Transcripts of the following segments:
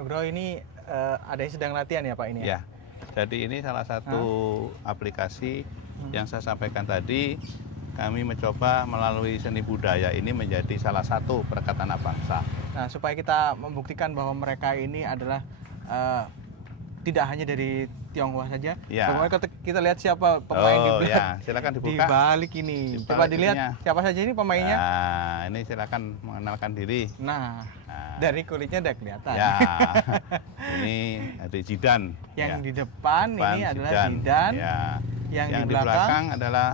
Nugroho ini ada yang sedang latihan ya Pak ini? Ya, jadi ini salah satu aplikasi yang saya sampaikan tadi. Kami mencoba melalui seni budaya ini menjadi salah satu perekat anak bangsa. Nah, supaya kita membuktikan bahwa mereka ini adalah tidak hanya dari Tionghoa saja. Ya. Bagaimana kita lihat siapa pemain silakan di dibuka. balik ini. Coba dilihat siapa saja ini pemainnya. Nah, ini silakan mengenalkan diri. Nah, dari kulitnya udah kelihatan. Ya, ini ada Zidane. Yang di depan ini adalah Zidane. Ya. Yang di di belakang adalah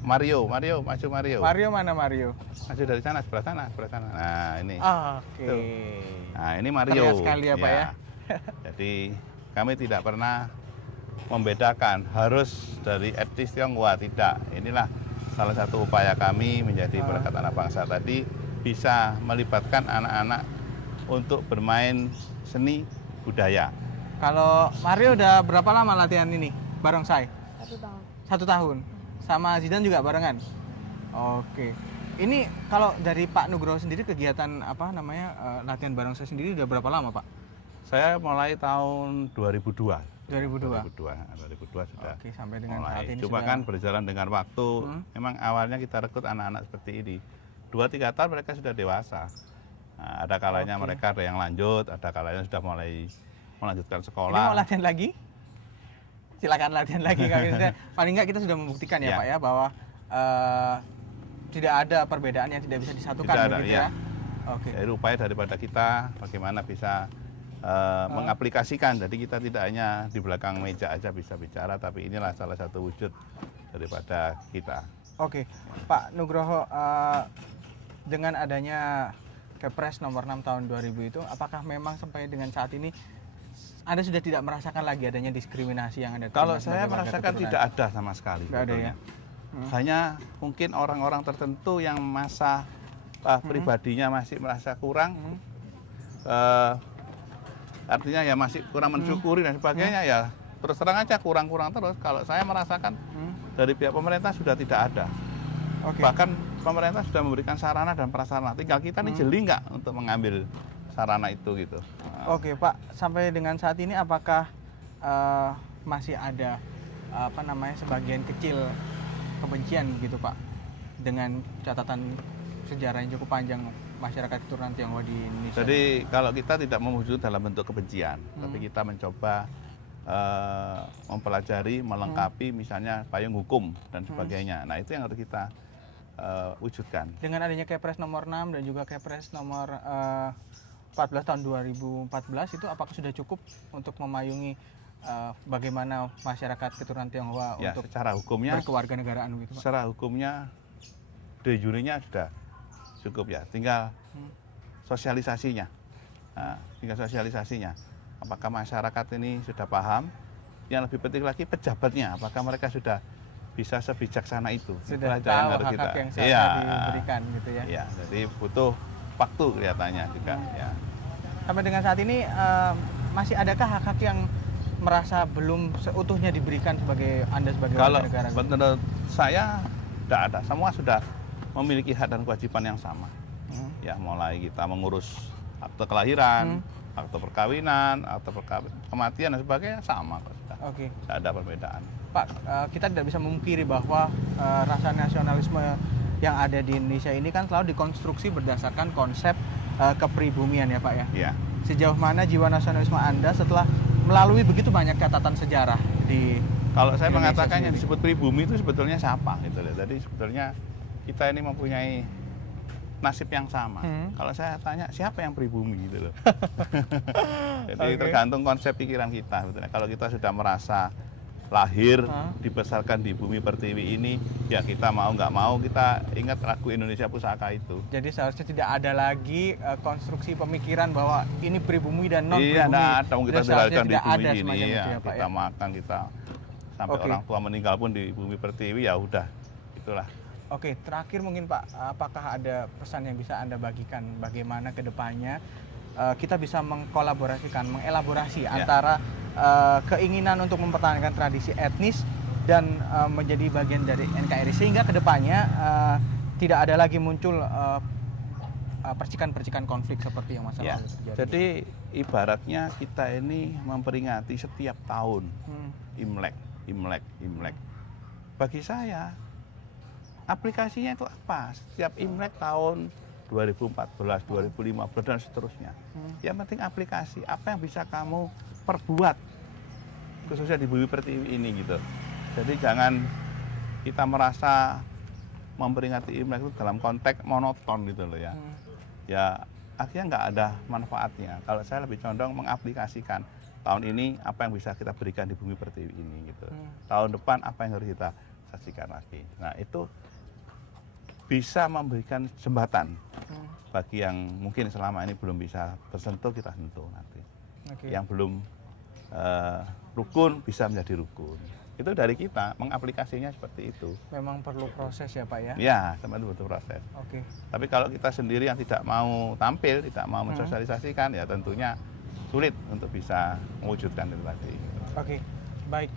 Mario. Mario. Mario mana Mario? Maju dari sana, sebelah sana. Nah, ini. Oke. Nah, ini Mario. Terlihat sekali ya, Pak ya. Jadi kami tidak pernah membedakan harus dari etnis Tionghoa, tidak. Inilah salah satu upaya kami menjadi perekat anak bangsa tadi, bisa melibatkan anak-anak untuk bermain seni budaya. Kalau Mario udah berapa lama latihan ini barongsai? 1 tahun. 1 tahun. Sama Zidane juga barengan. Oke. Ini kalau dari Pak Nugroho sendiri kegiatan latihan barongsai sendiri udah berapa lama Pak? Saya mulai tahun 2002. 2002 sudah. Oke, sampai dengan mulai. saat ini Cuma sudah... kan berjalan dengan waktu. Memang awalnya kita rekrut anak-anak seperti ini. 2-3 tahun mereka sudah dewasa. Nah, ada kalanya mereka ada yang lanjut, ada kalanya sudah mulai melanjutkan sekolah. Ini mau latihan lagi? Silakan latihan lagi. Paling nggak kita sudah membuktikan ya Pak ya bahwa tidak ada perbedaan yang tidak bisa disatukan. Tidak ada, begitu ya. Oke. Jadi upaya daripada kita bagaimana bisa mengaplikasikan. Jadi kita tidak hanya di belakang meja aja bisa bicara, tapi inilah salah satu wujud daripada kita. Oke, Pak Nugroho, dengan adanya Kepres nomor 6 tahun 2000 itu, apakah memang sampai dengan saat ini Anda sudah tidak merasakan lagi adanya diskriminasi yang ada? Kalau saya merasakan tidak ada sama sekali. Tidak ada ya? Hanya mungkin orang-orang tertentu yang masa pribadinya masih merasa kurang, artinya ya masih kurang mensyukuri dan sebagainya, ya terus terang aja kurang-kurang terus. Kalau saya merasakan dari pihak pemerintah sudah tidak ada. Bahkan pemerintah sudah memberikan sarana dan prasarana, tinggal kita nih jeli nggak untuk mengambil sarana itu gitu. Oke Pak, sampai dengan saat ini apakah masih ada sebagian kecil kebencian gitu Pak, dengan catatan sejarah yang cukup panjang masyarakat keturunan Tionghoa di Indonesia? Jadi kalau kita tidak mewujud dalam bentuk kebencian, tapi kita mencoba mempelajari, melengkapi misalnya payung hukum dan sebagainya. Nah itu yang harus kita wujudkan. Dengan adanya Kepres nomor 6 dan juga Kepres nomor 14 tahun 2014 itu apakah sudah cukup untuk memayungi bagaimana masyarakat keturunan Tionghoa Ya, untuk secara hukumnya berkewarganegaraan gitu Pak? Secara hukumnya de jure-nya sudah cukup ya, tinggal sosialisasinya. Nah, tinggal sosialisasinya. Apakah masyarakat ini sudah paham? Yang lebih penting lagi pejabatnya, apakah mereka sudah bisa sebijaksana itu? Sudah tahu hak-hak yang seharusnya diberikan gitu ya? Iya, jadi butuh waktu kelihatannya juga. Ya. Sampai dengan saat ini masih adakah hak-hak yang merasa belum seutuhnya diberikan Anda sebagai warga negara? Kalau menurut saya tidak ada, semua sudah memiliki hak dan kewajiban yang sama. Ya, mulai kita mengurus akte kelahiran, akte perkawinan, akte kematian dan sebagainya sama kok. Oke. Tidak ada perbedaan. Pak, kita tidak bisa memungkiri bahwa rasa nasionalisme yang ada di Indonesia ini kan selalu dikonstruksi berdasarkan konsep kepribumian ya Pak ya. Iya. Sejauh mana jiwa nasionalisme Anda setelah melalui begitu banyak catatan sejarah di Kalau saya mengatakan yang sendiri? disebut pribumi itu sebetulnya siapa gitu loh. Jadi sebetulnya kita ini mempunyai nasib yang sama. Kalau saya tanya siapa yang pribumi gitu loh. Jadi tergantung konsep pikiran kita sebetulnya. Kalau kita sudah merasa lahir, dibesarkan di bumi pertiwi ini, ya kita mau nggak mau kita ingat lagu Indonesia Pusaka itu. Jadi seharusnya tidak ada lagi konstruksi pemikiran bahwa ini pribumi dan non pribumi. Iya, nah, kita dilahirkan di bumi ini, ya, ya, Pak, kita makan, kita sampai orang tua meninggal pun di bumi pertiwi, ya udah, itulah. Oke, terakhir mungkin Pak, apakah ada pesan yang bisa Anda bagikan bagaimana ke depannya kita bisa mengkolaborasikan, mengelaborasi antara keinginan untuk mempertahankan tradisi etnis dan menjadi bagian dari NKRI, sehingga kedepannya tidak ada lagi muncul percikan-percikan konflik seperti yang masa Ya, lalu terjadi. jadi ibaratnya kita ini memperingati setiap tahun Imlek, Imlek, Imlek. Bagi saya, aplikasinya itu apa? Setiap Imlek tahun 2014, 2015 dan seterusnya. Yang penting aplikasi, apa yang bisa kamu perbuat khususnya di Bumi Pertiwi ini gitu. Jadi jangan kita merasa memperingati Imlek itu dalam konteks monoton gitu loh ya. Ya akhirnya nggak ada manfaatnya. Kalau saya lebih condong mengaplikasikan tahun ini apa yang bisa kita berikan di Bumi Pertiwi ini gitu. Tahun depan apa yang harus kita saksikan lagi. Nah itu bisa memberikan jembatan bagi yang mungkin selama ini belum bisa tersentuh, kita sentuh nanti. Yang belum rukun bisa menjadi rukun. Itu dari kita mengaplikasinya seperti itu. Memang perlu proses ya Pak ya? Ya, teman butuh proses. Oke. Tapi kalau kita sendiri yang tidak mau tampil, tidak mau mensosialisasikan, ya tentunya sulit untuk bisa mewujudkan itu tadi. Oke, baik.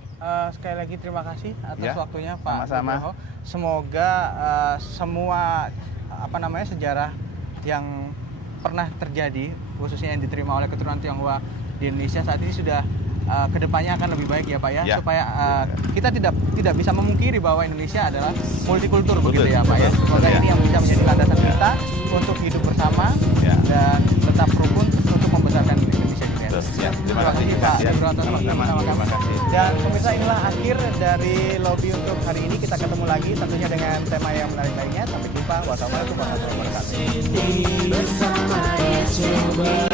Sekali lagi terima kasih atas Ya, waktunya Pak sama-sama. Nugroho. Semoga semua sejarah yang pernah terjadi, khususnya yang diterima oleh keturunan Tionghoa di Indonesia saat ini sudah kedepannya akan lebih baik ya Pak ya, supaya kita tidak bisa memungkiri bahwa Indonesia adalah multikultur begitu ya Pak ya. Semoga ini yang bisa menjadi landasan kita untuk hidup bersama dan tetap rukun untuk membesarkan Indonesia di dunia. Terima kasih Pak Nugroho sama-sama. Terima kasih. Dan pemirsa, inilah akhir dari lobby untuk hari ini. Kita ketemu lagi tentunya dengan tema yang menarik lainnya. Sampai jumpa. Wassalamualaikum warahmatullahi wabarakatuh.